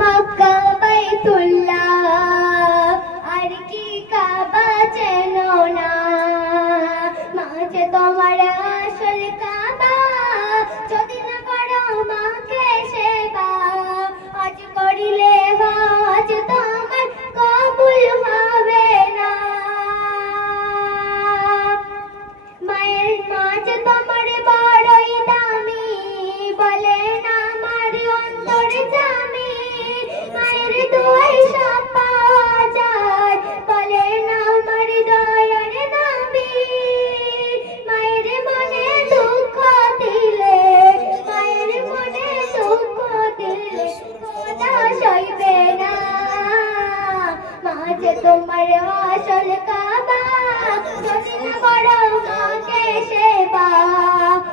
মক্কা বাইতুল্লাহ আর কি কাবা চেনো না মাঝে তোমার আসল কাবা যদি না করো মাকে সেবা আজ করিলে হজ তোমার কবুল হবে না মায়ের মাঝ তোমার বড়ই দামি বলে না আমার অন্তর জামি মায়ের দোয়াই সব পাওয়া যায় বলে না আমার দয়ার নবী মায়ের মনে দুঃখ দিলে মায়ের মনে দুঃখ দিলে খোদা সইবে না মাঝে তোমার আসল কাবা যদি না করো মাকে সেবা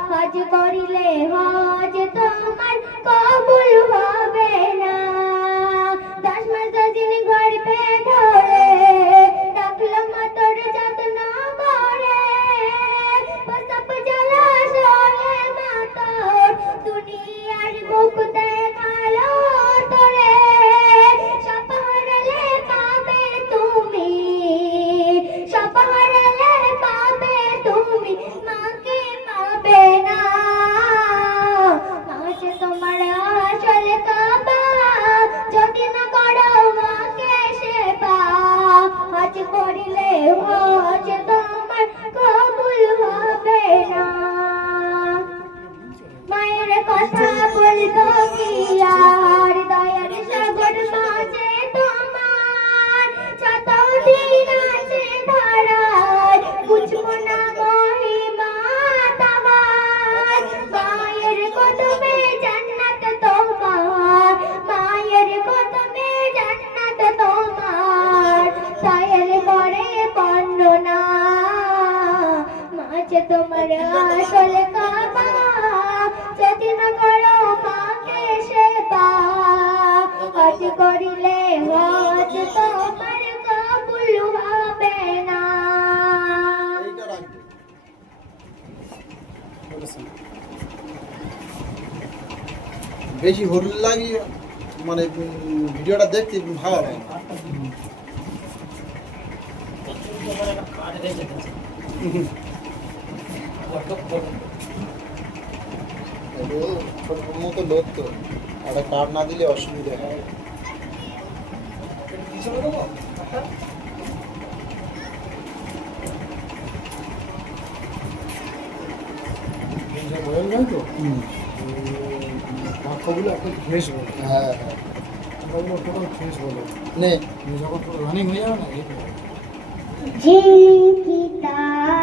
হজ করিলে হজ তোমার কবুল হবে না 10 মাস 10 দিন গর্ভে ধরে রাখলো মা তোর যত্ন করে প্রসব জ্বালা সহে মা তোর দুনিয়ার মুখ দেখালো তোরে সব হারালে পাবে তুমি সব হারালে পাবে তুমি মাকে পাবে না মাঝে তোমার আসল কাবা যদি না করো মাকে সেবা হজ করিলে হজ তোমার কবুল হবে না মায়ের কথা বলবো কি আর দয়ার সাগর মাঝে তোমার যত দিন আছে ধরায় বুঝবো না মহিমা তোমার মায়ের কদমে জান্নাত তোমার মায়ের কদমে জান্নাত তোমার সায়ের করে বর্ণনা মাঝে তোমার আসল কাবা যদি না করো মাকে সেবা হজ করিলে হজ তোমার কবুল হবে না বেশি হলুদ লাগি মানে ভিডিওটা দেখতে ভালো লাগে ছোট মতো লোক তো একটা কার্ড না দিলে অসুবিধা হয় বয়াল গান তো বাক্যগুলো একটা ফ্রেশ বলে হ্যাঁ ওগুলো টোটাল ফ্রেশ বলে নে যখন রানিং হয়ে যাবে না যে কিতাব